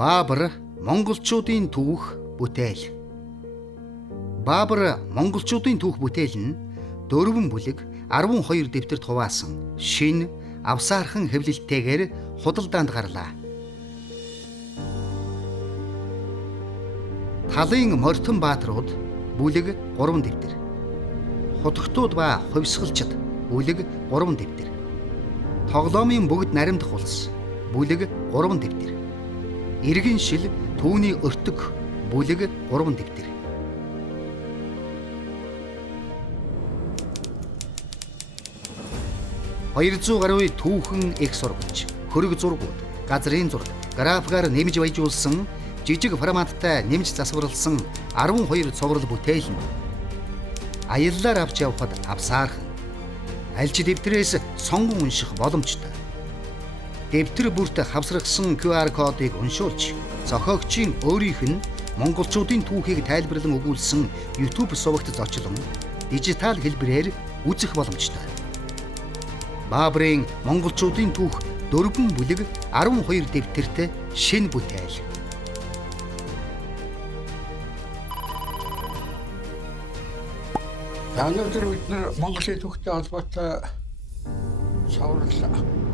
Баабар монголчуудын түүх бүтээл. Баабар монголчуудын түүх бүтээл нь 4 бүлэг 12 дэвтэрт хуваасан шинэ авсаархан хэвлэлтэйгээр худалдаанд гарлаа. Талын морьтон баатрууд бүлэг 3 дэвтэр. Хутагтууд ба хувьсгалчид бүлэг 3 дэвтэр. Тоглоомын бүгд наримдах улс бүлэг 3 дэвтэр. Иргэн шил түүний өртөг бүлэг 3 дэвтэр. «200 гаруй түүхэн их сургууль, хөрөг зургууд, газрын зураг, графикаар нэмж баяжуулсан жижиг форматтай нэмж засварласан 12 цуврал бүтээл нь аяллаар авч явхад авсаархан, аль ч дэвтрээс сонгон унших боломжтой. Дэвтэр бүрт хавсрагсан QR кодыг уншуулж, зохиогчийн өөрийнх нь монголчуудын түүхийг тайлбарлан өгүүлсэн YouTube сувагт зочлон дижитал хэлбэрээр үзэх боломжтой. Баабарын монголчуудын түүх 4 бүлэг 12 дэвтэртэй шинэ бүтээл. Өнөөдөр бид Монголын түүхтэй холбоотой шаварлаа.